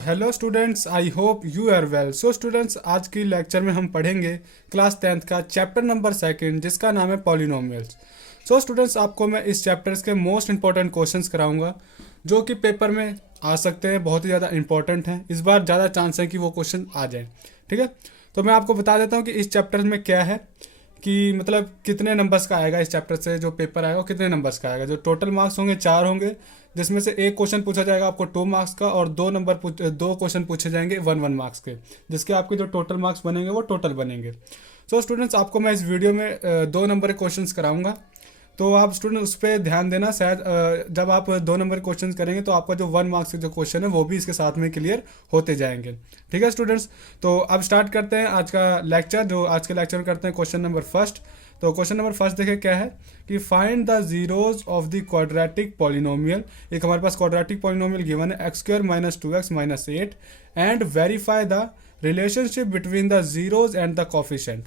Hello students, I hope you are well. So students, आज की lecture में हम पढ़ेंगे क्लास 10th का चैप्टर नंबर सेकंड, जिसका नाम है पॉलिनोमियल्स। सो स्टूडेंट्स, आपको मैं इस चैप्टर्स के मोस्ट इंपॉर्टेंट क्वेश्चंस कराऊंगा जो कि पेपर में आ सकते हैं, बहुत ही ज़्यादा इंपॉर्टेंट हैं। इस बार ज़्यादा चांस है कि वो क्वेश्चन आ जाए। ठीक है, तो मैं आपको बता देता हूँ कि इस चैप्टर में क्या है, कि मतलब कितने नंबर्स का आएगा। इस चैप्टर से जो पेपर आएगा वो कितने नंबर्स का आएगा। जो टोटल मार्क्स होंगे 4 होंगे, जिसमें से एक क्वेश्चन पूछा जाएगा आपको 2 मार्क्स का, और दो क्वेश्चन पूछे जाएंगे 1 मार्क्स के, जिसके आपके जो टोटल मार्क्स बनेंगे वो टोटल बनेंगे। सो स्टूडेंट्स, आपको मैं इस वीडियो में 2 नंबर के क्वेश्चन कराऊंगा, तो आप स्टूडेंट उस पर ध्यान देना। शायद जब आप 2 नंबर क्वेश्चन करेंगे तो आपका जो 1 मार्क्स के जो क्वेश्चन है वो भी इसके साथ में क्लियर होते जाएंगे। ठीक है स्टूडेंट्स, तो अब स्टार्ट करते हैं आज का लेक्चर। जो आज के लेक्चर में करते हैं क्वेश्चन नंबर फर्स्ट। तो क्वेश्चन नंबर फर्स्ट देखिए क्या है कि find the zeros of the quadratic polynomial. एक हमारे पास क्वाड्रेटिक पॉलिनोमियल गिवन है x² - 2x - 8 and verify the relationship between the zeros and the coefficient.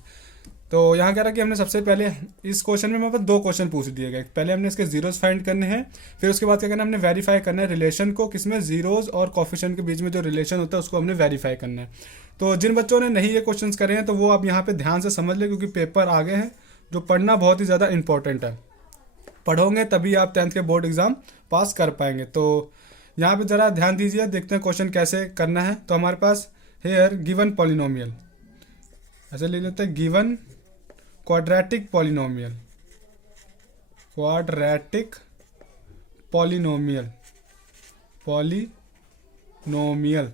तो यहाँ क्या रहा कि हमने सबसे पहले इस क्वेश्चन में हमारे पास 2 क्वेश्चन पूछ दिए गए। पहले हमने इसके जीरोज फाइंड करने हैं, फिर उसके बाद क्या करना है, हमने वेरीफाई करना है रिलेशन को, किसमें जीरोज और कोफिशिएंट के बीच में जो रिलेशन होता है उसको हमने वेरीफाई करना है। तो जिन बच्चों ने नहीं ये क्वेश्चन करे हैं तो वो आप यहाँ पे ध्यान से समझ ले, क्योंकि पेपर आगे हैं जो पढ़ना बहुत ही ज़्यादा इंपॉर्टेंट है। पढ़ोगे तभी आप 10th के बोर्ड एग्जाम पास कर पाएंगे। तो यहाँ पे ज़रा ध्यान दीजिए, देखते हैं क्वेश्चन कैसे करना है। तो हमारे पास हेयर गिवन पॉलिनोमियल, ऐसे ले लेते हैं, given quadratic polynomial, quadratic polynomial, polynomial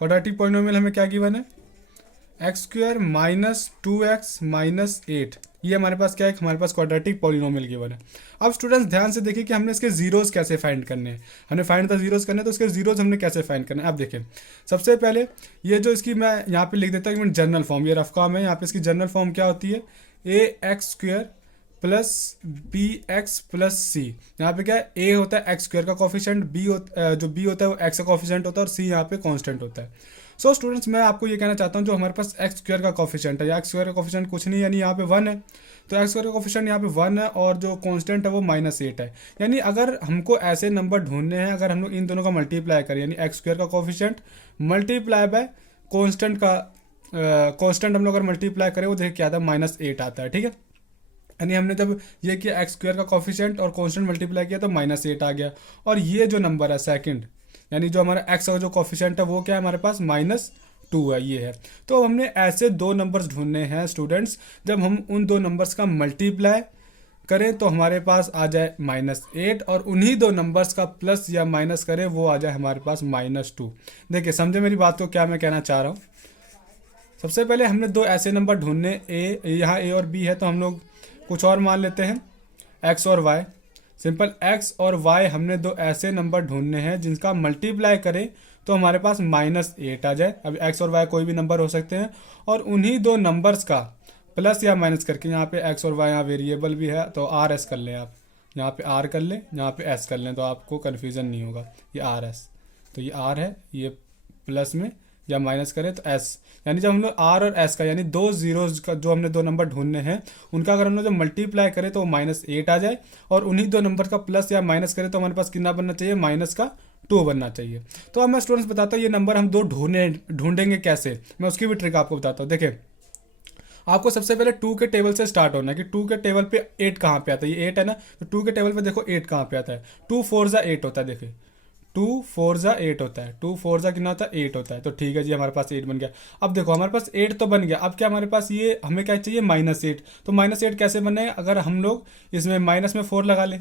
quadratic polynomial हमें क्या गिवन है, x² - 2x - 8। ये हमारे पास क्या है, हमारे पास क्वाड्रेटिक पॉलिनोमियल गिवन है। अब स्टूडेंट्स ध्यान से देखिए कि हमने इसके जीरोज कैसे फाइंड करने हैं। हमने फाइंड द जीरोज करने हैं, तो इसके जीरोज हमने कैसे फाइंड करने हैं। अब देखिए, सबसे पहले ये जो इसकी मैं यहाँ पे लिख देता हूँ जनरल फॉर्म, ये रफ काम है। यहाँ पे इसकी जनरल फॉर्म क्या होती है, ax² + bx + c। यहाँ पे क्या है, a होता है x² का कोफिशिएंट, जो b होता है वो x का कोफिशिएंट होता है, और c यहाँ पे कांस्टेंट होता है। सो स्टूडेंट्स, मैं आपको ये कहना चाहता हूँ, जो हमारे पास x² का कोफिशिएंट है, या x² का कोफिशिएंट कुछ नहीं, यानी यहाँ पे 1 है। तो x² का कोफिशिएंट यहाँ पे 1 है, और जो कांस्टेंट है वो -8 है। यानी अगर हमको ऐसे नंबर ढूंढने हैं, अगर हम लोग इन दोनों का मल्टीप्लाई करें, यानी x² का कोफिशिएंट मल्टीप्लाई बाय कांस्टेंट का कांस्टेंट हम लोग अगर मल्टीप्लाई करें, वो देखिए क्या आता है, -8 आता है। ठीक है, यानी हमने जब ये किया x² का कोफिशिएंट और कांस्टेंट मल्टीप्लाई किया तो -8 आ गया। और ये जो नंबर है सेकंड, यानी जो हमारा x का जो कोफिशिएंट है वो क्या है हमारे पास, -2 है, ये है। तो अब हमने ऐसे 2 नंबर्स ढूंढने हैं स्टूडेंट्स, जब हम उन 2 नंबर्स का मल्टीप्लाई करें तो हमारे पास आ जाए -8, और उन्हीं 2 नंबर्स का प्लस या माइनस करें वो आ जाए हमारे पास -2। देखिए समझे मेरी बात को, क्या मैं कहना चाह रहा हूँ। सबसे पहले हमने 2 ऐसे नंबर ढूंढने, यहाँ a और b है, तो हम लोग कुछ और मान लेते हैं, x और y। सिंपल x और y हमने 2 ऐसे नंबर ढूंढने हैं जिनका मल्टीप्लाई करें तो हमारे पास -8 आ जाए। अब x और y कोई भी नंबर हो सकते हैं, और उन्हीं 2 नंबर्स का प्लस या माइनस करके, यहाँ पे x और y यहाँ वेरिएबल भी है तो आर एस कर लें आप, यहाँ पे r कर लें, यहाँ पे s कर लें, तो आपको कन्फ्यूज़न नहीं होगा। ये आर एस, तो ये r है, ये प्लस में या माइनस करें तो s। यानी जब हम लोग r और s का, यानी 2 जीरोज का जो हमने 2 नंबर ढूंढने हैं उनका अगर हम लोग जब मल्टीप्लाई करें तो -8 आ जाए, और उन्हीं 2 नंबर का प्लस या माइनस करें तो हमारे पास कितना बनना चाहिए, -2 बनना चाहिए। तो अब मैं स्टूडेंट्स बताता हूँ ये नंबर हम 2 ढूंढेंगे कैसे, मैं उसकी भी ट्रिक आपको बताता हूँ। देखिए, आपको सबसे पहले 2 के टेबल से स्टार्ट होना है कि 2 के टेबल पे 8 कहाँ पे आता है, ये 8 है ना, तो 2 के टेबल पे देखो 8 कहाँ पे आता है, 2 4 जा 8 होता है। देखिए 2 4 जा 8 होता है, 2 4 जा कितना होता है, 8 होता है। तो ठीक है जी, हमारे पास 8 बन गया। अब देखो हमारे पास 8 तो बन गया, अब क्या हमारे पास ये हमें क्या चाहिए, -8। तो -8 कैसे बने, अगर हम लोग इसमें माइनस में 4 लगा लें,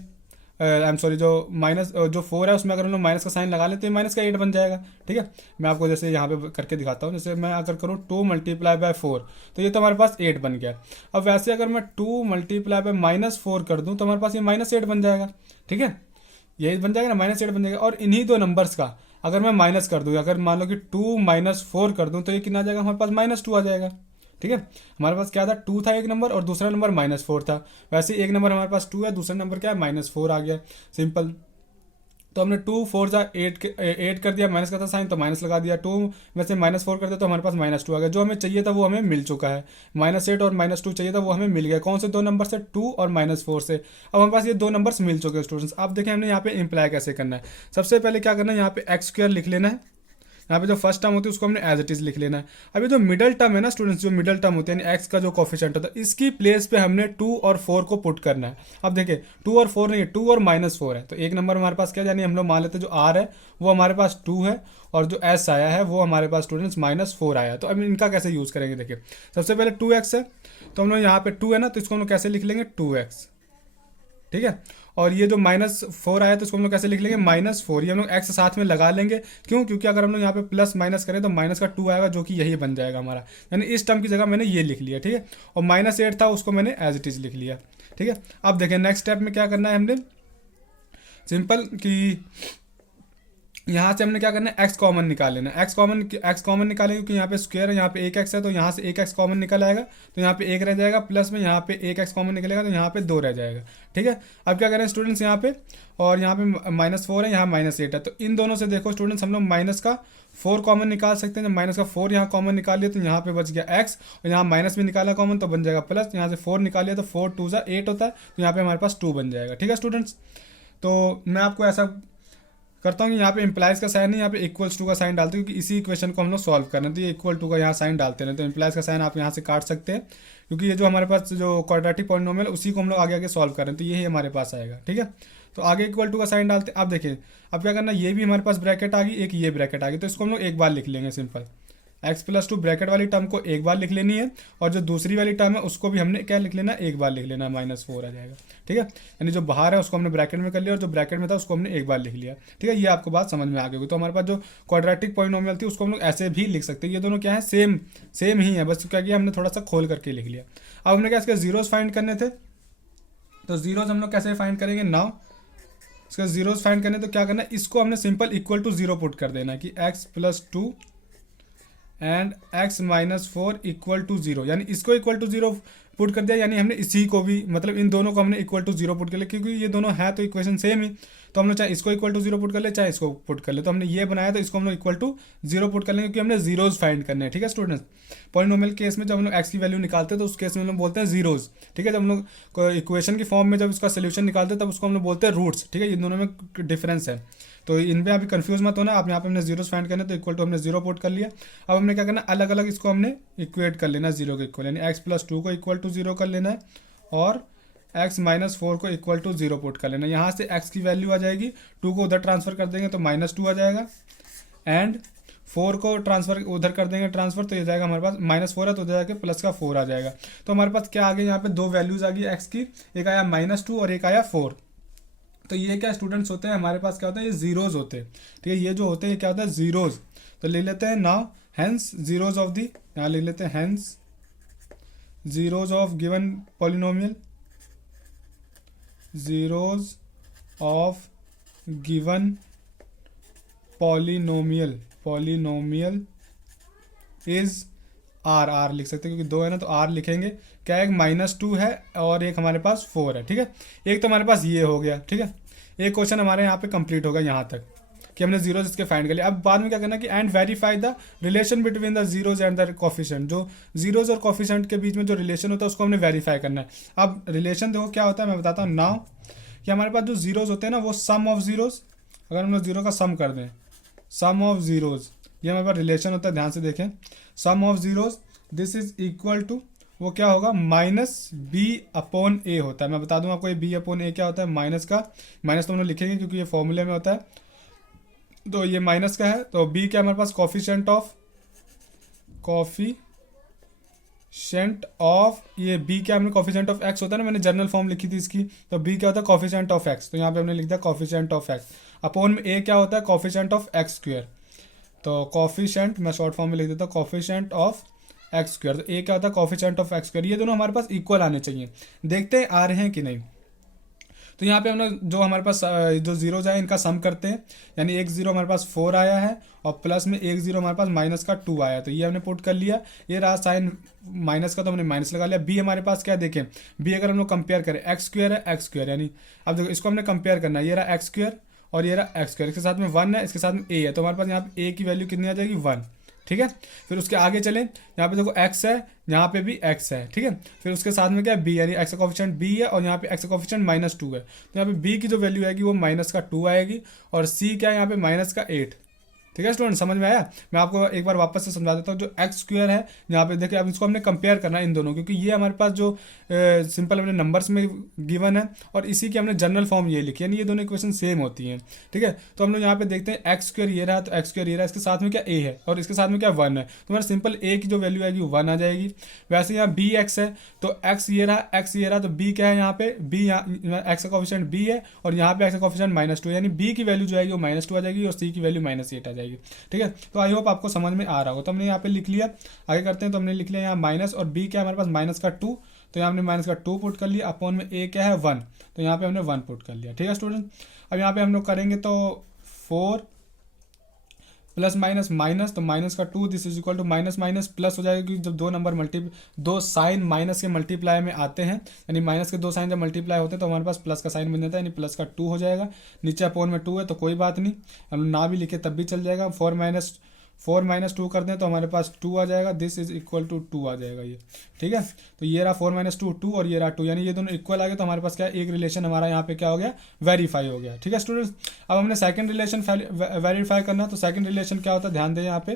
आई एम सॉरी, जो माइनस जो 4 है उसमें अगर हम लोग माइनस का साइन लगा लें तो ये माइनस का 8 बन जाएगा। ठीक है, मैं आपको जैसे यहाँ पे करके दिखाता हूँ। जैसे मैं अगर करूँ 2 × 4 तो ये तो हमारे पास 8 बन गया। अब वैसे अगर मैं 2 × -4 कर दूँ तो हमारे पास ये -8 बन जाएगा। ठीक है, यही बन जाएगा ना, -8 बन जाएगा। और इन्हीं 2 नंबर्स का अगर मैं माइनस कर दूँ, अगर मान लो कि 2 - 4 कर दूँ तो ये कितना आ जाएगा, हमारे पास -2 आ जाएगा। ठीक है, हमारे पास क्या था, 2 था एक नंबर, और दूसरा नंबर -4 था। वैसे एक नंबर हमारे पास 2 है, दूसरा नंबर क्या है, -4 आ गया। सिंपल, तो हमने 2 4 जा 8 कर दिया, माइनस का था साइन तो माइनस लगा दिया, 2 में से -4 कर दिया तो हमारे पास -2 आ गया। जो हमें चाहिए था वो हमें मिल चुका है, -8 और -2 चाहिए था वो हमें मिल गया। कौन से 2 नंबर से, 2 और -4 से। अब हमारे पास ये 2 नंबर्स मिल चुके हैं स्टूडेंट्स। अब देखें हमने यहाँ पे इंप्लाई कैसे करना है। सबसे पहले क्या करना है, यहाँ पे x² लिख लेना है। यहाँ पे जो फर्स्ट टर्म होती है उसको हमने एज इट इज लिख लेना है। अभी जो मिडल टर्म है ना स्टूडेंट्स, जो मिडल टर्म होती है यानी एक्स का जो कोफिशिएंट होता है, इसकी प्लेस पे हमने 2 और 4 को पुट करना है। अब देखिए 2 और 4 नहीं है, 2 और -4 है, तो एक नंबर हमारे पास क्या, यानी हम लोग मान लेते हैं जो आर है वो हमारे पास 2 है और जो एस आया है वो हमारे पास स्टूडेंट्स -4 आया। तो अब इनका कैसे यूज़ करेंगे, देखिए सबसे पहले 2x है तो हम लोग यहाँ पे 2 है ना, तो इसको हम लोग कैसे लिख लेंगे 2x, ठीक है। और ये जो -4 आया तो इसको हम लोग कैसे लिख लेंगे -4, ये हम लोग x साथ में लगा लेंगे। क्यों, क्योंकि अगर हम लोग यहाँ पे प्लस माइनस करें तो माइनस का 2 आएगा जो कि यही बन जाएगा हमारा, यानी इस टर्म की जगह मैंने ये लिख लिया, ठीक है। और -8 था उसको मैंने एज इट इज लिख लिया, ठीक है। अब देखें नेक्स्ट स्टेप में क्या करना है हमने, सिंपल कि यहाँ से हमने क्या करना है x कॉमन निकाल लेना है। x कॉमन निकालेंगे क्योंकि यहाँ पे स्क्वायर है, यहाँ पे 1x है तो यहाँ से 1x कॉमन निकल आएगा तो यहाँ पे 1 रह जाएगा, प्लस में यहाँ पे 1x कॉमन निकलेगा तो यहाँ पे 2 रह जाएगा, ठीक है। अब क्या करें स्टूडेंट्स यहाँ पे, और यहाँ पे -4 है, यहाँ -8 है, तो इन दोनों से देखो स्टूडेंट्स हम लोग माइनस का 4 कॉमन निकाल सकते हैं। जब माइनस का 4 यहाँ कॉमन निकाल लिया तो यहाँ पे बच गया x, और यहाँ माइनस भी निकाला कॉमन तो बन जाएगा प्लस, यहाँ से 4 निकाल लिया तो 4 2 ज़ा 8 होता है, तो यहाँ पे हमारे पास 2 बन जाएगा, ठीक है स्टूडेंट्स। तो मैं आपको ऐसा करता हूँ कि यहाँ पे इम्प्लाइज का साइन है, यहाँ पे इक्वल्स टू का साइन डालते हैं क्योंकि इसी इक्वेशन को हम लोग सॉल्व कर रहे हैं, तो ये इक्वल टू का यहाँ साइन डालते हैं, तो इम्प्लाइज का साइन आप यहाँ से काट सकते हैं क्योंकि ये जो हमारे पास जो क्वाड्रेटिक पॉलिनोमियल उसी को हम लोग आगे आगे सॉल्व कर रहे हैं, तो यही हमारे पास आएगा, ठीक है। तो आगे इक्वल टू का साइन डालते हैं। अब देखिए अब क्या करना है, ये भी हमारे पास ब्रैकेट आ गई, एक ये ब्रैकेट आ गई, तो इसको हम लोग एक बार लिख लेंगे सिंपल, x+2 ब्रैकेट वाली टर्म को एक बार लिख लेनी है और जो दूसरी वाली टर्म है उसको भी हमने क्या लिख लेना है, एक बार लिख लेना है, -4 आ जाएगा, ठीक है। यानी जो बाहर है उसको हमने ब्रैकेट में कर लिया और जो ब्रैकेट में था उसको हमने एक बार लिख लिया, ठीक है। ये आपको बात समझ में आ गई। तो हमारे पास जो क्वाड्रेटिक पॉलिनोमियल थी उसको हम लोग ऐसे भी लिख सकते हैं, ये दोनों क्या है सेम ही है, बस क्या किया हमने थोड़ा सा खोल करके लिख लिया। अब हमने क्या इसके जीरोस फाइंड करने थे, तो जीरोस हम लोग कैसे फाइंड करेंगे, नाउ इसका जीरोस फाइंड करने तो क्या करना है, इसको हमने सिंपल इक्वल टू 0 पुट कर देना है कि x+2 and x-4 equal to 0, यानी इसको इक्वल टू 0 पुट कर दिया, यानी हमने इसी को भी मतलब इन दोनों को हमने इक्वल टू 0 पुट कर लिया क्योंकि ये दोनों है तो इक्वेशन सेम ही, तो हम लोग चाहे इसको इक्वल टू 0 पुट कर ले चाहे इसको पुट कर ले, तो हमने ये बनाया तो इसको हम लोग इक्वल टू 0 पुट कर लेंगे क्योंकि हमने जीरोज फाइंड करने हैं, ठीक है स्टूडेंट्स। पॉलिनोमियल केस में जब हम लोग x की वैल्यू निकालते हैं तो उस केस में हम लोग बोलते हैं जीरोज, ठीक है। जब हम लोग इक्वेशन की फॉर्म में जब इसका सोल्यूशन निकालते हैं तब उसको हम लोग बोलते हैं रूट्स, ठीक है। इन दोनों में डिफरेंस है, तो इनमें अभी कंफ्यूज मत होना। आप यहाँ पे हमने जीरोस फाइंड करने तो इक्वल टू हमने 0 पुट कर लिया। अब हमने क्या करना, अलग अलग इसको हमने इक्वेट कर लेना 0 के इक्वल, यानी x+2 को इक्वल टू 0 कर लेना है और x-4 को इक्वल टू 0 पुट कर लेना। यहाँ से x की वैल्यू आ जाएगी, 2 को उधर ट्रांसफर कर देंगे तो -2 आ जाएगा एंड 4 को ट्रांसफर उधर कर देंगे ट्रांसफर, तो ये जाएगा हमारे पास -4 है तो उधर जाके प्लस का 4 आ जाएगा। तो हमारे पास क्या आ गया, यहाँ पे दो वैल्यूज आ गई x की, एक आया -2 और एक आया 4। तो ये क्या स्टूडेंट्स होते हैं हमारे पास, क्या होता है, ये जीरोज होते हैं, ठीक है। ये जो होते हैं क्या होता है, जीरोज। तो ले लेते हैं now hence zeros of the, यहाँ लिख लेते हैं hence zeros of given polynomial, zeros of given polynomial is are लिख सकते हैं क्योंकि दो है ना तो आर लिखेंगे। क्या एक -2 है और एक हमारे पास 4 है, ठीक है। एक तो हमारे पास ये हो गया, ठीक है। एक क्वेश्चन हमारे यहाँ पे कंप्लीट होगा यहाँ तक कि हमने जीरोज इसके फाइंड कर लिया। अब बाद में क्या करना है कि and verify the relation between the zeros and the coefficient, जो जीरोज और कोफिशिएंट के बीच में जो रिलेशन होता है उसको हमने वेरीफाई करना है। अब रिलेशन देखो क्या होता है, मैं बताता हूँ नाउ कि हमारे पास जो जीरोज होते हैं ना वो सम ऑफ जीरोज, अगर हम लोग जीरो का सम कर दें, सम ऑफ जीरोज, ये हमारे पास रिलेशन होता है, ध्यान से देखें, sum of zeros this is equal to, वो क्या होगा, -b/a होता है। मैं बता दूं आपको ये b/a क्या होता है, माइनस का, माइनस तो हम लोग लिखेंगे क्योंकि ये फॉर्मूले में होता है, तो ये माइनस का है। तो b क्या हमारे पास, कोफिशिएंट ऑफ ये b क्या, हमने कोफिशिएंट ऑफ x होता है ना, मैंने जनरल फॉर्म लिखी थी इसकी, तो b क्या होता है, कोफिशिएंट ऑफ x, तो यहाँ पे हमने लिख दिया कोफिशिएंट ऑफ x, अपॉन में a क्या होता है, कोफिशिएंट ऑफ x²। तो कोफिशिएंट मैं शॉर्ट फॉर्म में लिख देता हूँ कोफिशिएंट ऑफ x², तो a क्या होता है, कोफिशिएंट ऑफ x²। ये दोनों हमारे पास इक्वल आने चाहिए, देखते हैं आ रहे हैं कि नहीं। तो यहाँ पे हम लोग जो हमारे पास जो जीरोज आए इनका सम करते हैं, यानी एक जीरो हमारे पास 4 आया है और प्लस में एक जीरो हमारे पास माइनस का 2 आया, तो ये हमने पुट कर लिया। ये रहा साइन माइनस का तो हमने माइनस लगा लिया। बी हमारे पास क्या देखें, बी अगर हम लोग कंपेयर करें x² है x², यानी अब देखो इसको हमने कंपेयर करना है, ये रहा x² और ये रहा x², इसके साथ में 1 है, इसके साथ में a है, तो हमारे पास यहाँ पे a की वैल्यू कितनी आ जाएगी, 1, ठीक है। फिर उसके आगे चलें, यहाँ पे देखो x है, यहाँ पे भी x है, ठीक है। फिर उसके साथ में क्या है, b, यानी x का कोफिशिएंट b है और यहाँ पे x का कोफिशिएंट -2 है, तो यहाँ पे b की जो वैल्यू आएगी वो -2 आएगी और c क्या है यहाँ पे -8, ठीक है स्टूडेंट, समझ में आया? मैं आपको एक बार वापस से समझा देता हूँ। जो एक्स स्क्वायर है यहाँ पे देखिए, अब इसको हमने कंपेयर करना है इन दोनों, क्योंकि ये हमारे पास जो सिंपल हमने नंबर्स में गिवन है और इसी की हमने जनरल फॉर्म ये लिखी है, यानी ये दोनों इक्वेशन सेम होती हैं। ठीक है, तो हम लोग यहाँ पे देखते हैं एक्स स्क्वायर ये रहा, तो एक्स स्क्वायर ये रहा, इसके साथ में क्या ए है और इसके साथ में क्या 1 है, तो हमारा सिंपल ए की जो वैल्यू आएगी वो 1 आ जाएगी। वैसे यहाँ बी एक्स है, तो एक्स ये रहा, एक्स ये रहा, तो बी क्या है यहाँ पे, बी यहाँ एक्स का कोफिशिएंट बी है और यहाँ पे एक्स का कोफिशिएंट -2, यानी बी की वैल्यू जो आएगी वो -2 आ जाएगी और सी की वैल्यू -8 आ जाएगी। ठीक है, तो आई होप आपको समझ में आ रहा होगा। तो हमने यहाँ पे लिख लिया, आगे करते हैं। तो हमने लिख लिया यहाँ माइनस और बी क्या है हमारे पास -2, तो यहाँ हमने -2 पुट कर लिया, अपॉन में ए क्या है 1, तो यहाँ पे हमने 1 पुट कर लिया। ठीक है स्टूडेंट, अब यहाँ पे हम लोग करेंगे तो 4 प्लस माइनस माइनस, तो -2 this is equal to minus minus plus हो जाएगा, क्योंकि जब दो नंबर दो साइन माइनस के मल्टीप्लाई में आते हैं, यानी माइनस के दो साइन जब मल्टीप्लाई होते हैं तो हमारे पास प्लस का साइन बन जाता है, यानी +2 हो जाएगा। नीचे अपॉन में 2 है तो कोई बात नहीं, हम ना भी लिखे तब भी चल जाएगा। 4 माइनस 2 कर दें तो हमारे पास 2 आ जाएगा, दिस इज इक्वल टू 2 आ जाएगा ये। ठीक है, तो ये रहा 4 - 2 2 और ये रहा 2, यानी ये दोनों इक्वल आ गए, तो हमारे पास क्या एक रिलेशन हमारा यहाँ पे क्या हो गया, वेरीफाई हो गया। ठीक है स्टूडेंट्स, अब हमने सेकंड रिलेशन वेरीफाई करना, तो सेकंड रिलेशन क्या होता है ध्यान दें यहाँ पे,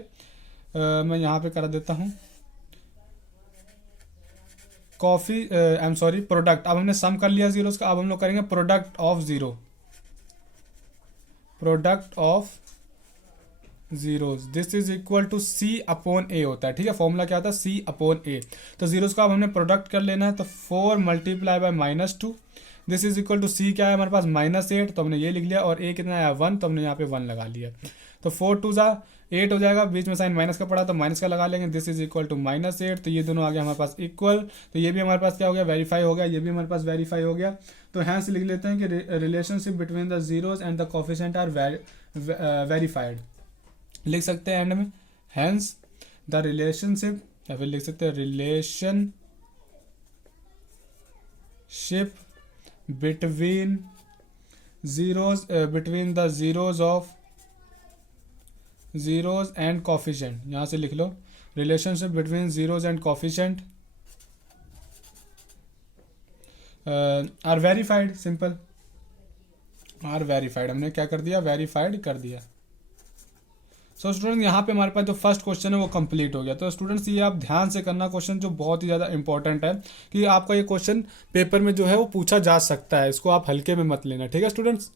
मैं यहाँ पे कर देता हूँ प्रोडक्ट। अब हमने सम कर लिया जीरोस का, अब हम लोग करेंगे product of zeros, this is equal to c upon a होता है। ठीक है, फॉर्मूला क्या होता है, सी अपॉन ए। तो जीरोस का अब हमने प्रोडक्ट कर लेना है, तो 4 multiply by -2, this is equal to c क्या है हमारे पास -8, तो हमने ये लिख लिया, और ए कितना आया 1, तो हमने यहाँ पे 1 लगा लिया। तो 4 2 ज़ा 8 हो जाएगा, बीच में साइन माइनस का पड़ा तो माइनस का लगा लेंगे, दिस इज इक्वल टू -8, तो ये दोनों आ गया हमारे पास इक्वल। तो ये भी हमारे पास क्या हो गया, वेरीफाई हो गया, ये भी हमारे पास वेरीफाई हो गया। तो हैंस लिख लेते हैं कि relationship between the zeros and the coefficient are verified, लिख सकते हैं एंड में, हैंस द रिलेशनशिप, या फिर लिख सकते हैं relationship between the zeros of zeros and coefficient, यहाँ से लिख लो relationship between zeros and coefficient are verified, simple are verified, हमने क्या कर दिया, वेरीफाइड कर दिया। सो स्टूडेंट यहाँ पे हमारे पास जो फर्स्ट क्वेश्चन है वो कंप्लीट हो गया। तो स्टूडेंट्स ये आप ध्यान से करना क्वेश्चन, जो बहुत ही ज़्यादा इंपॉर्टेंट है, कि आपका ये क्वेश्चन पेपर में जो है वो पूछा जा सकता है, इसको आप हल्के में मत लेना। ठीक है स्टूडेंट्स,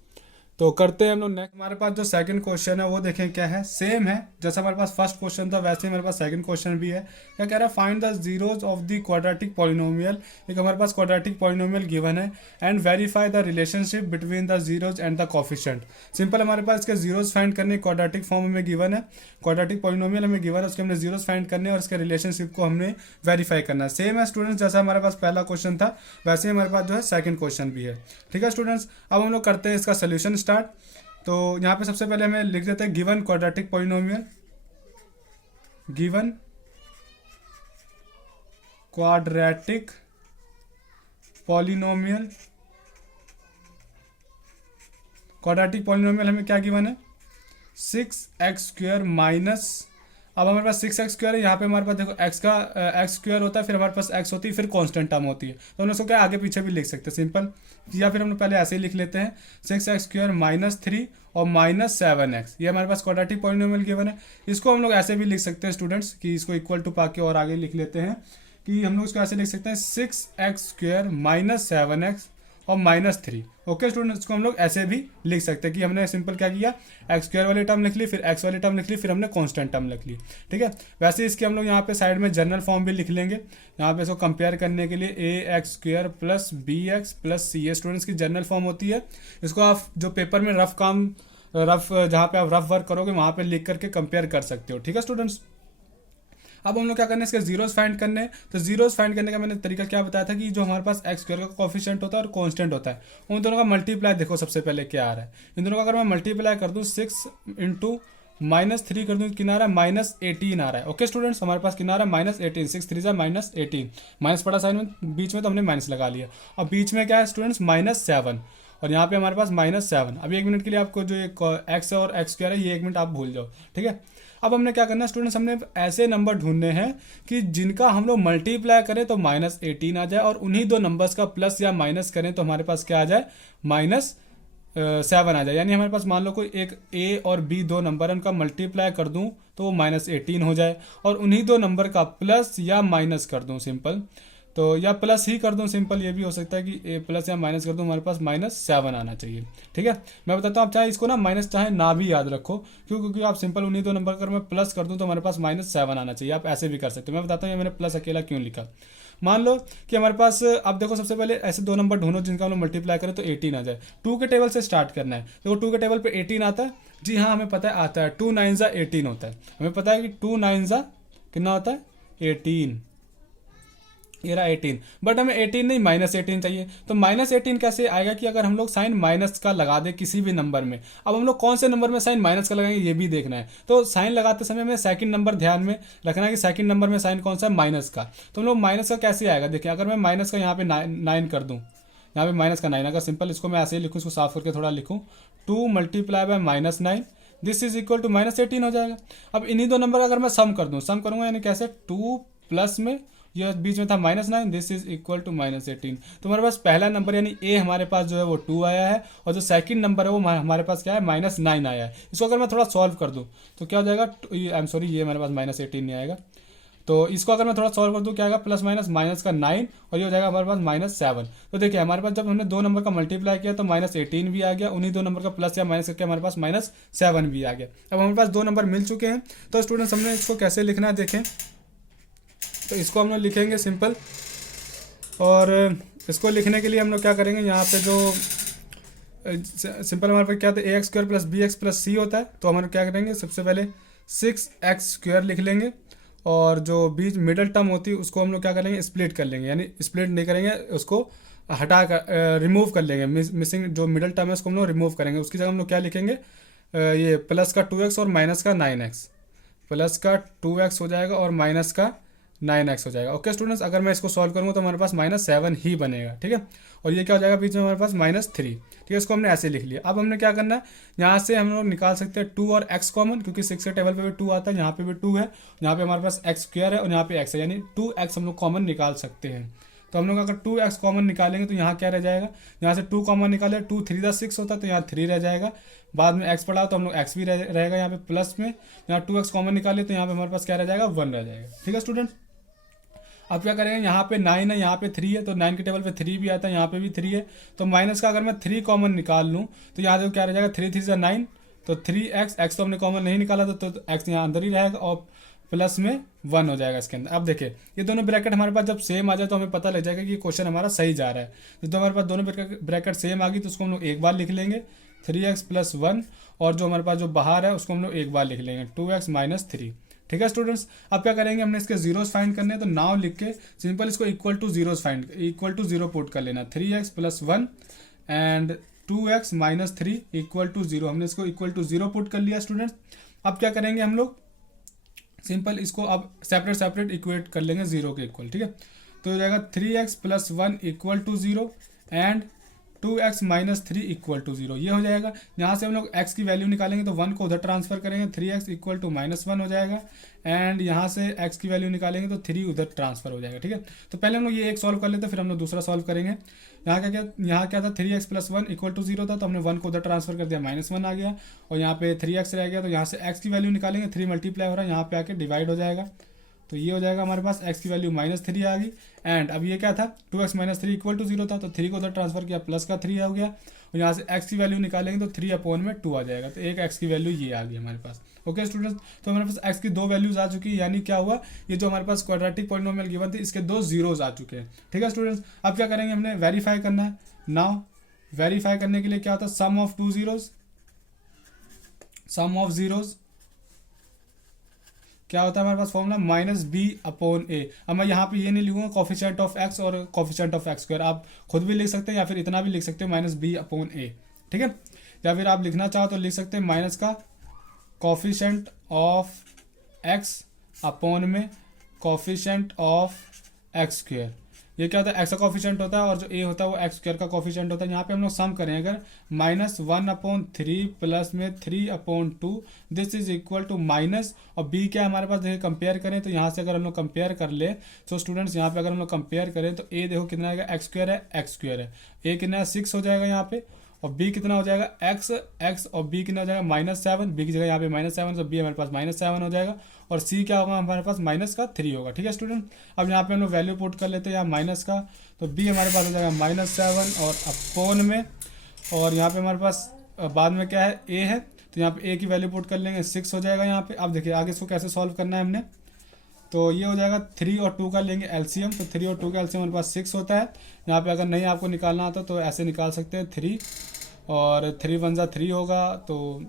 तो करते हैं हम लोग नेक्स्ट। हमारे पास जो सेकंड क्वेश्चन है वो देखें क्या है, सेम है जैसा हमारे पास फर्स्ट क्वेश्चन था वैसे ही हमारे पास सेकंड क्वेश्चन भी है। क्या कह रहा है, find the zeros of the quadratic polynomial. एक हमारे पास क्वाड्रेटिक पॉलिनोमियल गिवन है, and verify the relationship between the zeros and the coefficient. Simple हमारे पास इसके जीरोज फाइंड करने, क्वाड्रेटिक फॉर्म में गिवन है, क्वाड्रेटिक पॉलिनोमियल हमें गिवन है, उसके हमने जीरोज फाइंड करने और इसके रिलेशनशिप को हमने वेरीफाई करना है। सेम है स्टूडेंट्स, जैसा हमारे पास पहला क्वेश्चन था वैसे ही हमारे पास जो है सेकंड क्वेश्चन भी है। ठीक है स्टूडेंट्स, अब हम लोग करते हैं इसका सोल्यूशन स्टार्ट। तो यहाँ पे सबसे पहले हमें लिख देते हैं given quadratic polynomial, given quadratic polynomial, quadratic polynomial हमें क्या गिवन है, 6x² माइनस, अब हमारे पास 6x² है, यहाँ पे हमारे पास देखो x का x² होता है, फिर हमारे पास x होती है, फिर कांस्टेंट टर्म होती है, तो हम उसको क्या आगे पीछे भी लिख सकते हैं सिंपल, या फिर हम पहले ऐसे ही लिख लेते हैं 6x² -3 और -7x, ये हमारे पास क्वाड्रेटिक पॉलिनोमियल गिवन है। इसको हम लोग ऐसे भी लिख सकते हैं स्टूडेंट्स, कि इसको इक्वल टू पाके और आगे लिख लेते हैं, कि हम लोग इसको ऐसे लिख सकते हैं 6x² -7x और -3। ओके स्टूडेंट्स, इसको हम लोग ऐसे भी लिख सकते हैं कि हमने सिंपल क्या किया, x² वाली टर्म लिख ली, फिर x वाली टर्म लिख ली, फिर हमने कांस्टेंट टर्म लिख ली। ठीक है, वैसे इसके हम लोग यहाँ पे साइड में जनरल फॉर्म भी लिख लेंगे, यहाँ पे इसको कंपेयर करने के लिए ax² + bx + c, ये स्टूडेंट्स की जनरल फॉर्म होती है। इसको आप जो पेपर में जहाँ पे आप रफ वर्क करोगे वहाँ पे लिख करके कंपेयर कर सकते हो। ठीक है स्टूडेंट्स, अब हम लोग क्या करना है, इसके जीरोस फाइंड करने हैं। तो जीरोस फाइंड करने का मैंने तरीका क्या बताया था, कि जो हमारे पास x² का कोफिशिएंट होता है और कांस्टेंट होता है, उन दोनों का मल्टीप्लाई देखो सबसे पहले क्या आ रहा है। इन दोनों का अगर मैं मल्टीप्लाई कर दूँ 6 × -3 कर दूँ, किनारा -18 आ रहा है। ओके स्टूडेंट्स, हमारे पास किनारा -18, 6 3 = -18, माइनस पड़ा साइन में बीच में तो हमने माइनस लगा लिया, और बीच में क्या है स्टूडेंट्स -7, और यहाँ पे हमारे पास -7। अभी 1 मिनट के लिए आपको जो x और x² है ये 1 मिनट आप भूल जाओ। ठीक है, अब हमने क्या करना है स्टूडेंट्स, हमने ऐसे नंबर ढूंढने हैं कि जिनका हम लोग मल्टीप्लाई करें तो -18 आ जाए, और उन्हीं दो नंबर्स का प्लस या माइनस करें तो हमारे पास क्या आ जाए, 7 आ जाए, यानी हमारे पास मान लो कोई एक ए और बी दो नंबर है, उनका मल्टीप्लाई कर दूं तो वो -18 हो जाए, और उन्हीं दो नंबर का प्लस या माइनस कर दूं सिंपल, तो या प्लस ही कर दूं सिंपल, ये भी हो सकता है कि ए प्लस या माइनस कर दूं, हमारे पास -7 आना चाहिए। ठीक है, मैं बताता हूँ, आप चाहे इसको ना माइनस चाहे ना भी याद रखो, क्यों, क्योंकि आप सिंपल उन्हीं दो नंबर कर मैं प्लस कर दूं तो हमारे पास -7 आना चाहिए, आप ऐसे भी कर सकते हो। मैं बताता हूँ ये मैंने प्लस अकेला क्यों लिखा। मान लो कि हमारे पास, अब देखो सबसे पहले ऐसे दो नंबर ढूंढो जिनका हम लोग मल्टीप्लाई करें तो 18 आ जाए। 2 के टेबल से स्टार्ट करना है, देखो 2 के टेबल पे 18 आता है, जी हाँ हमें पता है आता है, 2 9 18 होता है, हमें पता है कि 2 9 कितना होता है 18, ये रहा 18, बट हमें 18 नहीं -18 चाहिए, तो -18 कैसे आएगा कि अगर हम लोग साइन माइनस का लगा दे किसी भी नंबर में। अब हम लोग कौन से नंबर में साइन माइनस का लगाएंगे ये भी देखना है, तो साइन लगाते समय हमें सेकंड नंबर ध्यान में रखना है कि सेकंड नंबर में साइन कौन सा है, माइनस का। तो हम लोग माइनस का कैसे आएगा, देखिए अगर मैं माइनस का यहाँ पे 9 कर दूँ, यहाँ पे माइनस का 9, अगर सिंपल इसको मैं ऐसे ही लिखूँ, इसको साफ करके थोड़ा लिखूँ, 2 × -9 दिस इज इक्वल टू -18 हो जाएगा। अब इन्हीं दो नंबर का अगर मैं सम कर दूँ, सम करूँगा यानी कैसे, 2 प्लस में ये बीच में था -9, दिस इज इक्वल टू -18, तो हमारे पास पहला नंबर यानी ए हमारे पास जो है वो 2 आया है, और जो सेकंड नंबर है वो हमारे पास क्या है -9 आया है। इसको अगर मैं थोड़ा सॉल्व कर दूं तो क्या हो जाएगा, आई एम सॉरी ये हमारे पास -18 नहीं आएगा, तो इसको अगर मैं थोड़ा सॉल्व कर दूं क्या आएगा, प्लस माइनस का 9, और ये हो जाएगा हमारे पास -7। तो देखिए हमारे पास जब हमने दो नंबर का मल्टीप्लाई किया तो -18 भी आ गया, उन्हीं दो नंबर का प्लस या माइनस करके हमारे पास -7 भी आ गया। अब हमारे पास दो नंबर मिल चुके हैं, तो स्टूडेंट्स हमने इसको कैसे लिखना है देखें, तो इसको हम लोग लिखेंगे सिंपल, और इसको लिखने के लिए हम लोग क्या करेंगे, यहाँ पे जो सिंपल हमारे पास क्या था, ax² + bx + c होता है, तो हम क्या करेंगे सबसे पहले 6x² लिख लेंगे, और जो बीच मिडल टर्म होती है उसको हम लोग क्या करेंगे, स्प्लिट कर लेंगे, यानी स्प्लिट नहीं करेंगे, उसको हटा कर रिमूव कर लेंगे, मिसिंग जो मिडल टर्म है उसको हम लोग रिमूव करेंगे, उसकी जगह हम लोग क्या लिखेंगे, ये प्लस का 2x और माइनस का 9x, प्लस का 2x हो जाएगा और माइनस का 9x हो जाएगा। ओके स्टूडेंट्स, अगर मैं इसको सॉल्व करूँगा तो हमारे पास -7 ही बनेगा। ठीक है, और ये क्या हो जाएगा बीच में हमारे पास -3। ठीक है, इसको हमने ऐसे लिख लिया। अब हमने क्या करना है, यहाँ से हम लोग निकाल सकते हैं 2 और x कॉमन, क्योंकि 6 के टेबल पे भी 2 आता है, यहाँ पे भी 2 है, यहाँ पे हमारे पास x² है और यहाँ पे x है, यानी 2x हम लोग कॉमन निकाल सकते हैं। तो हम लोग अगर 2x कॉमन निकालेंगे तो यहाँ क्या रह जाएगा, यहाँ से 2 कॉमन निकाले, 2 3 6 होता है तो यहाँ 3 रह जाएगा, बाद में x पढ़ा तो हम लोग x भी रहेगा यहाँ पे प्लस में, यहाँ 2x कॉमन निकाले तो यहाँ पे हमारे पास क्या रह जाएगा, 1 रह जाएगा। ठीक है स्टूडेंट, अब क्या करेंगे, यहाँ पे 9 है, यहाँ पे 3 है, तो 9 के टेबल पे 3 भी आता है, यहाँ पे भी 3 है, तो माइनस का अगर मैं 3 कॉमन निकाल लूँ तो यहाँ देखो क्या रह जाएगा, 3 3 9, तो 3x तो हमने कॉमन नहीं निकाला तो x यहाँ अंदर ही रहेगा, और प्लस में 1 हो जाएगा इसके अंदर। अब देखिए ये दोनों ब्रैकेट हमारे पास जब सेम आ जाए तो हमें पता लग जाएगा कि क्वेश्चन हमारा सही जा रहा है। तो हमारे पास दोनों ब्रैकेट सेम आ गई तो उसको हम लोग एक बार लिख लेंगे, 3x + 1, और जो हमारे पास जो बाहर है उसको हम लोग एक बार लिख लेंगे, 2x - 3। ठीक है स्टूडेंट्स, अब क्या करेंगे, हमने इसके जीरोस फाइंड करने हैं, तो नाउ लिख के सिंपल इसको equal to zeros find, equal to 0 put कर लेना, 3x + 1 एंड 2x - 3 = 0। हमने इसको इक्वल टू 0 पुट कर लिया स्टूडेंट्स। अब क्या करेंगे हम लोग, सिंपल इसको अब सेपरेट इक्वेट कर लेंगे 0 के इक्वल। ठीक है, तो हो जाएगा 3x + 1 = 0 एंड 2x - 3 = 0, ये हो जाएगा। यहाँ से हम लोग x की वैल्यू निकालेंगे तो 1 को उधर ट्रांसफर करेंगे, 3x = -1 हो जाएगा, एंड यहाँ से x की वैल्यू निकालेंगे तो 3 उधर ट्रांसफर हो जाएगा। ठीक है, तो पहले हम लोग ये एक सॉल्व कर लेते हैं, फिर हम लोग दूसरा सॉल्व करेंगे। यहाँ क्या था, 3x + 1 = 0 था, तो हमने 1 को उधर ट्रांसफर कर दिया, -1 आ गया, और यहाँ पे 3x रह गया, तो यहाँ से x की वैल्यू निकालेंगे, 3 मल्टीप्लाई हो रहा है, यहाँ पे आके डिवाइड हो जाएगा, तो ये हो जाएगा हमारे पास x की वैल्यू -3 आ गई। एंड अब ये क्या था, 2x - 3 = 0 था, तो 3 को उधर ट्रांसफर किया, प्लस का 3 हो गया, और यहाँ से x की वैल्यू निकालेंगे तो 3/2 आ जाएगा, तो एक x की वैल्यू ये आ गई हमारे पास। ओके स्टूडेंट्स, तो हमारे पास x की 2 वैल्यूज आ चुकी है, यानी क्या हुआ, ये जो हमारे पास क्वाड्रेटिक पॉलिनोमियल गिवन थी इसके 2 जीरोज आ चुके हैं। ठीक है स्टूडेंट्स, अब क्या करेंगे, हमने वेरीफाई करना है। नाउ वेरीफाई करने के लिए क्या होता है, सम ऑफ जीरोज क्या होता है हमारे पास फॉर्मूला, -b/a। अब मैं यहाँ पे ये नहीं लिखूंगा कोफिशिएंट ऑफ x और कोफिशिएंट ऑफ x², आप खुद भी लिख सकते हैं या फिर इतना भी लिख सकते हो, -b/a। ठीक है, या फिर आप लिखना चाहो तो लिख सकते हैं माइनस का कोफिशिएंट ऑफ x अपॉन में कोफिशिएंट ऑफ x²। ये क्या होता है, x का कोफिशिएंट होता है और जो a होता है वो x² का कोफिशिएंट होता है। यहाँ पे हम लोग सम करें अगर, -1/3 प्लस में 3/2 this is equal to minus, और b क्या हमारे पास, देखिए कंपेयर करें तो यहाँ से अगर हम लोग कंपेयर कर ले तो स्टूडेंट्स यहाँ पे अगर हम लोग कंपेयर करें तो a देखो कितना आएगा, x² है, a कितना है 6 हो जाएगा यहाँ पे, और b कितना हो जाएगा x और b कितना हो जाएगा -7, b की जगह यहाँ पे -7 तो b हमारे पास -7 हो जाएगा और c क्या होगा हमारे पास -3 होगा। ठीक है स्टूडेंट, अब यहाँ पे हम लोग वैल्यू पुट कर लेते हैं यहाँ माइनस का, तो b हमारे पास हो जाएगा -7 और अपोन में, और यहाँ पे हमारे पास बाद में क्या है a है, तो यहाँ पे a की वैल्यू पुट कर लेंगे 6 हो जाएगा यहाँ पे। अब देखिए आगे इसको कैसे सॉल्व करना है हमने, तो ये हो जाएगा 3 और 2 का लेंगे एलसीएम, तो 3 और 2 का एलसीएम हमारे पास 6 होता है। यहाँ पे अगर नहीं आपको निकालना आता तो ऐसे निकाल सकते हैं 3 और 3 वन ज़ा 3 होगा, तो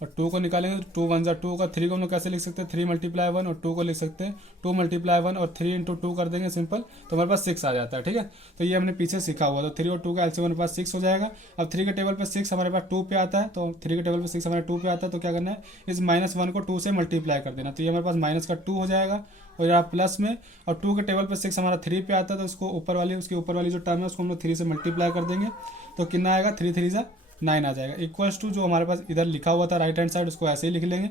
और 2 को निकालेंगे तो 2 वन ज़ा 2 होगा। 3 को हम लोग कैसे लिख सकते हैं 3 × 1 और 2 को लिख सकते हैं 2 × 1 और 3 × 2 कर देंगे सिंपल, तो हमारे पास 6 आ जाता है। ठीक है, तो ये हमने पीछे सीखा हुआ, तो 3 और 2 का एलसीएम हमारे पास 6 हो जाएगा। अब 3 के टेबल पे 6 हमारे पास 2 पे आता है, तो 3 के टेबल पे 6 हमारे 2 पे आता है, तो क्या करना है इस -1 को 2 से मल्टीप्लाई कर देना, तो ये हमारे पास माइनस का 2 हो जाएगा और यहाँ प्लस में, और 2 के टेबल पे 6 हमारा 3 पे आता है, तो उसको उसके ऊपर वाली जो टर्म है उसको हम लोग 3 से मल्टीप्लाई कर देंगे, तो कितना आएगा 3 3 ज़ा 9 आ जाएगा। इक्वल्स टू जो हमारे पास इधर लिखा हुआ था राइट हैंड साइड उसको ऐसे ही लिख लेंगे,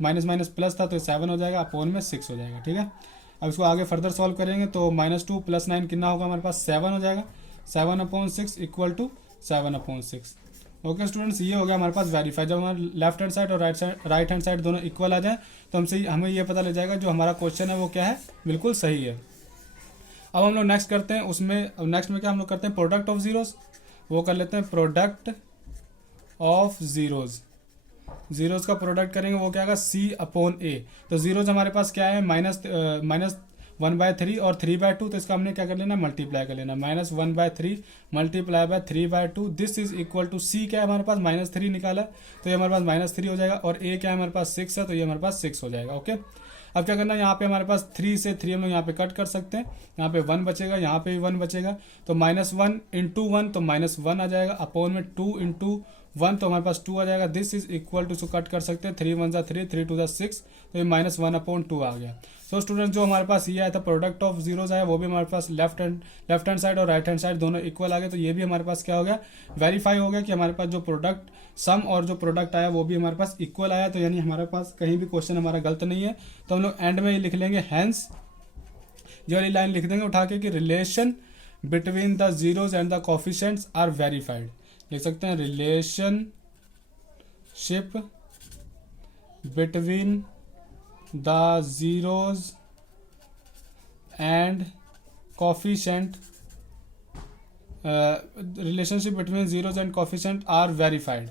माइनस माइनस प्लस था तो 7 हो जाएगा, अपोन में 6 हो जाएगा। ठीक है, अब इसको आगे फर्दर सॉल्व करेंगे तो -2 + 9 कितना होगा हमारे पास 7 हो जाएगा, 7/6 = 7/6। ओके स्टूडेंट्स, ये हो गया हमारे पास वेरीफाई। जब हमारे लेफ्ट हैंड साइड और राइट हैंड साइड दोनों इक्वल आ जाए तो हमें ये पता लग जाएगा जो हमारा क्वेश्चन है वो क्या है, बिल्कुल सही है। अब हम लोग नेक्स्ट करते हैं, उसमें नेक्स्ट में क्या हम लोग करते हैं प्रोडक्ट ऑफ जीरोस, वो कर लेते हैं प्रोडक्ट ऑफ जीरोस का प्रोडक्ट करेंगे, वो क्या आएगा C/A। तो जीरोस हमारे पास क्या है -1/3 और 3/2, तो इसका हमने क्या कर लेना मल्टीप्लाई कर लेना, -1/3 × 3/2 this is equal to C क्या है हमारे पास -3 निकाला, तो ये हमारे पास -3 हो जाएगा, और A क्या है हमारे पास 6 है, तो ये हमारे पास 6 हो जाएगा। ओके, अब क्या करना है यहाँ पे हमारे पास 3 से 3 हम लोग यहाँ पे कट कर सकते हैं, यहाँ पे 1 बचेगा, यहाँ पे भी 1 बचेगा, तो -1 × 1 तो -1 आ जाएगा, अपोन में 2 × 1 तो हमारे पास 2 आ जाएगा, दिस इज इक्वल टू, इसको कट कर सकते हैं 3 × 1 = 3, 3 × 2 = 6, तो ये -1/2 आ गया। सो स्टूडेंट जो हमारे पास ये आया था प्रोडक्ट ऑफ जीरोज आया, वो भी हमारे पास लेफ्ट हैंड साइड और राइट हैंड साइड दोनों इक्वल आ गए, तो ये भी हमारे पास क्या हो गया वेरीफाई हो गया कि हमारे पास जो प्रोडक्ट सम और जो प्रोडक्ट आया वो भी हमारे पास इक्वल आया, तो यानी हमारे पास कहीं भी क्वेश्चन हमारा गलत नहीं है। तो हम लोग एंड में ये लिख लेंगे हैंस, ये वाली लाइन लिख देंगे उठा के कि relation between the zeros and the coefficients are verified, लिख सकते हैं relationship between the zeros and coefficient relationship between zeros and coefficient are verified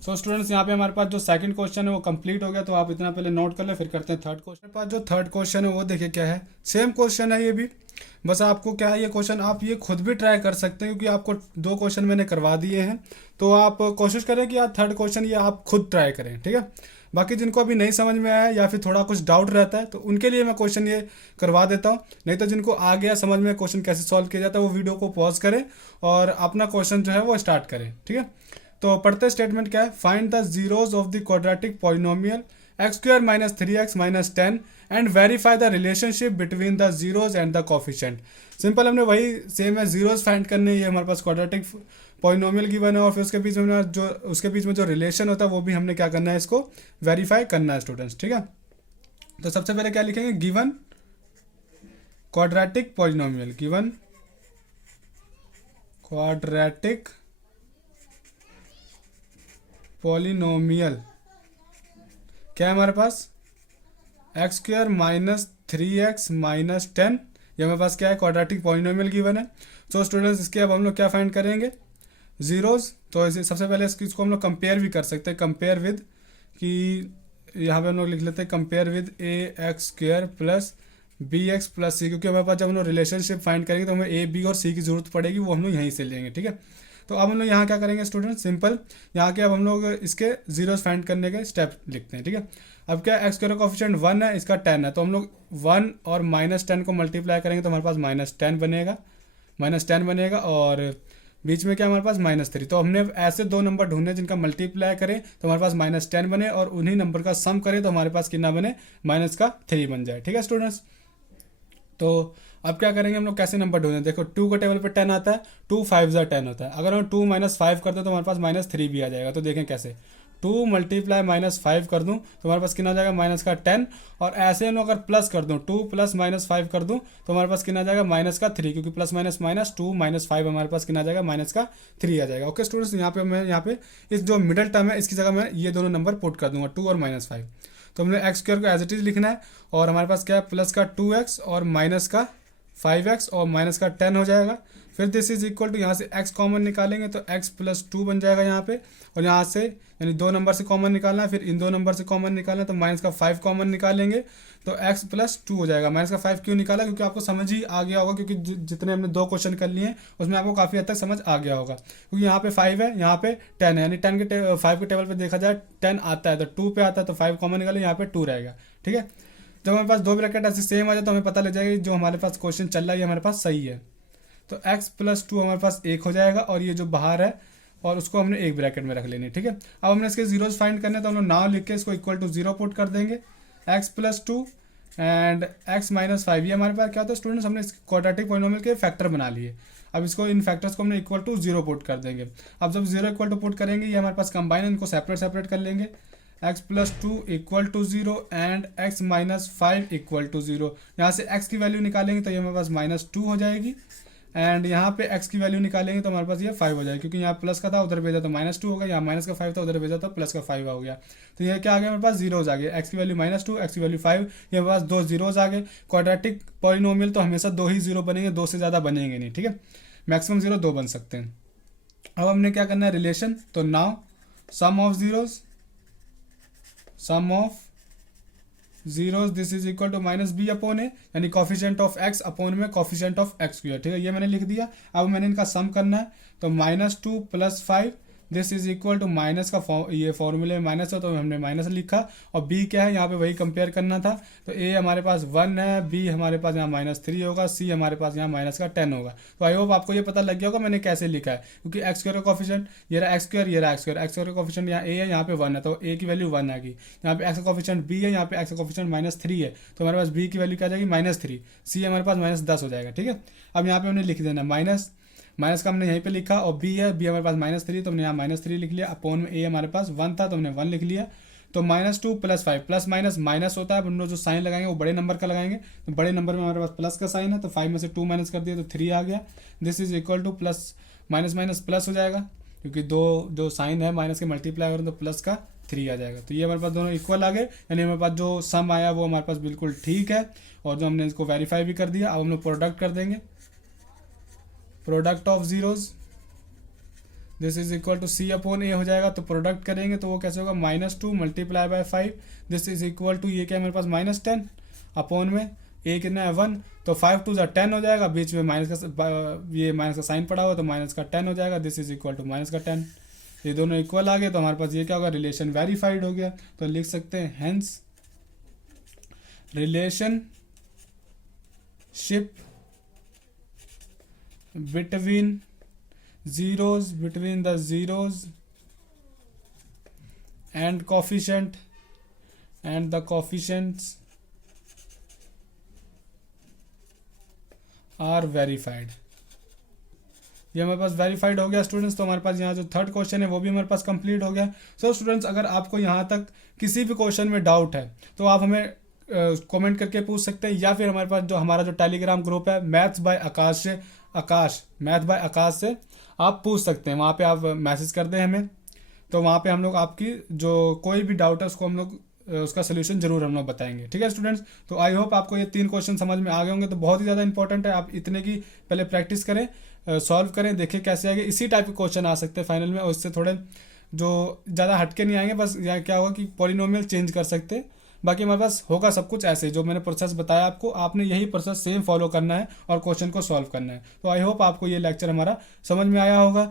so students यहाँ पे हमारे पास जो सेकंड क्वेश्चन है वो कंप्लीट हो गया, तो आप इतना पहले नोट कर ले, फिर करते हैं थर्ड क्वेश्चन। पास जो थर्ड क्वेश्चन है वो देखिए क्या है, सेम क्वेश्चन है ये भी, बस आपको क्या है ये क्वेश्चन आप ये खुद भी ट्राई कर सकते हैं, क्योंकि आपको 2 क्वेश्चन मैंने करवा दिए हैं, तो आप कोशिश करें कि आप थर्ड क्वेश्चन ये आप खुद ट्राई करें। ठीक है, बाकी जिनको अभी नहीं समझ में आया या फिर थोड़ा कुछ डाउट रहता है तो उनके लिए मैं क्वेश्चन ये करवा देता हूँ, नहीं तो जिनको आ गया समझ में क्वेश्चन कैसे सॉल्व किया जाता है वो वीडियो को पॉज करें और अपना क्वेश्चन जो है वो स्टार्ट करें। ठीक है, तो पढ़ते स्टेटमेंट क्या है, find the zeros of the quadratic polynomial x² - 3x - 10 and verify the relationship between the zeros and the coefficient. Simple हमने वही सेम है, जीरोज फाइंड करने, ये हमारे पास क्वाड्रेटिक पॉलिनोमियल गिवन है और फिर उसके बीच में जो रिलेशन होता है वो भी हमने क्या करना है इसको वेरीफाई करना है स्टूडेंट्स। ठीक है, तो सबसे पहले क्या लिखेंगे, given quadratic polynomial, given quadratic polynomial क्या है हमारे पास x² - 3x - 10, ये हमारे पास क्या है क्वाड्रेटिक पॉलिनोमियल गिवन है। सो स्टूडेंट्स इसके अब हम लोग क्या फाइंड करेंगे जीरोज, तो सबसे पहले इसको हम लोग कंपेयर भी कर सकते हैं, कंपेयर विद कि यहाँ पे हम लोग लिख लेते हैं compare with ax² + bx + c, क्योंकि हमारे पास जब हम लोग रिलेशनशिप फाइंड करेंगे तो हमें a b और c की जरूरत पड़ेगी, वो हम लोग यहीं से लेंगे। ठीक है, तो अब हम लोग यहाँ क्या करेंगे स्टूडेंट, सिंपल यहाँ के अब हम लोग इसके जीरोस फाइंड करने के स्टेप लिखते हैं। ठीक है, अब क्या x² का कोफिशिएंट 1 है, इसका 10 है, तो हम लोग 1 और -10 को मल्टीप्लाई करेंगे तो हमारे पास -10 बनेगा, और बीच में क्या हमारे पास -3, तो हमने ऐसे 2 नंबर ढूंढने जिनका मल्टीप्लाई करें तो हमारे पास -10 बने, और उन्हीं नंबर का सम करें तो हमारे पास कितना बने -3 बन जाए। ठीक है स्टूडेंट्स, तो अब क्या करेंगे हम लोग कैसे नंबर ढूंढें, देखो 2 के टेबल पे 10 आता है, 2 5 × 10 होता है, अगर हम 2 - 5 करते हैं तो हमारे पास -3 भी आ जाएगा, तो देखें कैसे 2 मल्टीप्लाई -5 कर दूं तो हमारे पास कितना आ जाएगा माइनस का 10, और ऐसे में अगर प्लस कर दूं 2 + -5 कर दूं तो हमारे पास कितना आ जाएगा माइनस का 3, क्योंकि प्लस माइनस माइनस 2 - 5 हमारे पास कितना आ जाएगा माइनस का 3 आ जाएगा। ओके स्टूडेंट्स, यहाँ पे मैं यहाँ पे इस जो मिडल टर्म है इसकी जगह मैं ये दोनों नंबर पुट कर दूंगा 2 और -5। तो हमने x² को एज इट इज लिखना है, और हमारे पास क्या है प्लस का 2x और माइनस का 5x और माइनस का 10 हो जाएगा। फिर दिस इज इक्वल टू यहाँ से x कॉमन निकालेंगे तो x + 2 बन जाएगा यहाँ पे, और यहाँ से यानी 2 नंबर से कॉमन निकालना है, फिर इन 2 नंबर से कॉमन निकालना है तो माइनस का 5 कॉमन निकालेंगे तो x + 2 हो जाएगा। माइनस का 5 क्यों निकाला, क्योंकि आपको समझ ही आ गया होगा, क्योंकि जितने हमने 2 क्वेश्चन कर लिए हैं उसमें आपको काफ़ी हद तक समझ आ गया होगा, क्योंकि यहाँ पे 5 है यहाँ पे 10 है, यानी 5 के टेबल पर देखा जाए 10 आता है तो 2 पे आता है तो 5 कॉमन निकाले, यहाँ पे 2 रहेगा। ठीक है, जब हमारे पास 2 ब्रैकेट ऐसे सेम आ जाए तो हमें पता लग जाएगा कि जो हमारे पास क्वेश्चन चल रहा है ये हमारे पास सही है। तो x + 2 हमारे पास 1 हो जाएगा, और ये जो बाहर है और उसको हमने एक ब्रैकेट में रख लेनी है। ठीक है, अब हमने इसके जीरोज फाइंड करने तो हम लोग नाउ लिख के इसको इक्वल टू 0 पुट कर देंगे, x + 2 एंड x - 5। ये हमारे पास क्या होता है स्टूडेंट्स, हमने क्वाड्रेटिक पॉलिनोमियल के फैक्टर बना लिए। अब इसको इन फैक्टर्स को हमने इक्वल टू 0 पुट कर देंगे। अब जब 0 इक्वल टू पुट करेंगे ये हमारे पास कंबाइन, इनको सेपरेट कर लेंगे, x + 2 = 0 एंड x - 5 = 0। यहाँ से x की वैल्यू निकालेंगे तो ये हमारे पास -2 हो जाएगी, एंड यहाँ पे x की वैल्यू निकालेंगे तो हमारे पास ये 5 हो जाएगा, क्योंकि यहाँ प्लस का था उधर भेजा तो -2 होगा, यहाँ माइनस का 5 था उधर भेजा तो प्लस का 5 हो गया। तो ये क्या आ गया हमारे पास जीरोज आ गए, x की वैल्यू -2, x की वैल्यू 5, ये हमारे पास 2 जीरोज आ गए। क्वाड्रेटिक पॉलिनोमियल तो हमेशा 2 ही जीरो बनेंगे, 2 से ज़्यादा बनेंगे नहीं। ठीक है, मैक्सिमम जीरो 2 बन सकते हैं। अब हमने क्या करना है रिलेशन, तो now sum of zeros this is equal to -b/a, यानी कॉफिशिएंट ऑफ x अपॉन में कॉफिशिएंट ऑफ x²। ठीक है, ये मैंने लिख दिया। अब मैंने इनका सम करना है तो -2 + 5 this is equal to minus का ये फॉर्मूले में माइनस है तो हमने माइनस लिखा, और b क्या है यहाँ पे वही कंपेयर करना था। तो a हमारे पास 1 है, b हमारे पास यहाँ -3 होगा, c हमारे पास यहाँ माइनस का 10 होगा। तो आई होप आपको ये पता लग गया होगा मैंने कैसे लिखा है, क्योंकि x² का कॉफिशिएंट ये रहा x², ये रहा x² का कॉफिशिएंट यहाँ a है, यहाँ पे 1 है तो a की वैल्यू 1 आ गई। यहाँ पे x का कॉफिशिएंट b है, यहाँ पे x का कॉफिशिएंट -3 है तो हमारे पास b की वैल्यू क्या आ जाएगी -3, c हमारे पास -10 हो जाएगा। ठीक है, अब यहाँ पे हमने लिख देना माइनस का हमने यहीं पे लिखा, और b है, b हमारे पास -3 तो हमने यहाँ -3 लिख लिया, अपॉन में a हमारे पास 1 था तो हमने 1 लिख लिया। तो -2 + 5 प्लस माइनस माइनस होता है, हम लोग जो साइन लगाएंगे वो बड़े नंबर का लगाएंगे, तो बड़े नंबर में हमारे पास प्लस का साइन है तो 5 में से 2 माइनस कर दिया तो 3 आ गया। This is equal two plus minus plus हो जाएगा, क्योंकि दो जो साइन है माइनस के मल्टीप्लाई करें तो प्लस का 3 आ जाएगा। तो ये हमारे पास दोनों इक्वल आ गए, यानी हमारे पास जो सम आया वो हमारे पास बिल्कुल ठीक है, और जो हमने इसको वेरीफाई भी कर दिया। अब हम लोग प्रोडक्ट कर देंगे, product of zeros this is equal to c/a हो जाएगा। तो प्रोडक्ट करेंगे तो वो कैसे होगा, -2 × 5 दिस इज इक्वल टू ये क्या है मेरे पास -10, अपॉन में a कितना है 1 तो 5 2 10 हो जाएगा, बीच में माइनस का साइन पड़ा हुआ तो माइनस का 10 हो जाएगा। दिस इज इक्वल टू -10, ये दोनों इक्वल आ गए तो हमारे पास ये क्या होगा, रिलेशन वेरीफाइड हो गया। तो लिख सकते हैं hence relationship between the zeros and the coefficients are verified। ये हमारे पास वेरीफाइड हो गया स्टूडेंट्स। तो हमारे पास यहाँ जो थर्ड क्वेश्चन है वो भी हमारे पास कंप्लीट हो गया। सो स्टूडेंट्स, अगर आपको यहाँ तक किसी भी क्वेश्चन में डाउट है तो आप हमें कमेंट करके पूछ सकते हैं, या फिर हमारे पास जो हमारा जो टेलीग्राम ग्रुप है मैथ्स बाय आकाश से आप पूछ सकते हैं। वहाँ पे आप मैसेज कर दें हमें, तो वहाँ पे हम लोग आपकी जो कोई भी डाउट है उसको हम लोग उसका सोल्यूशन जरूर हम लोग बताएंगे। ठीक है स्टूडेंट्स, तो आई होप आपको ये 3 क्वेश्चन समझ में आ गए होंगे। तो बहुत ही ज़्यादा इंपॉर्टेंट है, आप इतने की पहले प्रैक्टिस करें, सॉल्व करें, देखें कैसे आएंगे। इसी टाइप के क्वेश्चन आ सकते हैं फाइनल में, और उससे थोड़े जो ज़्यादा हटके नहीं आएंगे। बस यहाँ क्या होगा कि पॉलिनोमियल चेंज कर सकते हैं, बाकी हमारे पास होगा सब कुछ ऐसे जो मैंने प्रोसेस बताया आपको, आपने यही प्रोसेस सेम फॉलो करना है और क्वेश्चन को सॉल्व करना है। तो आई होप आपको ये लेक्चर हमारा समझ में आया होगा।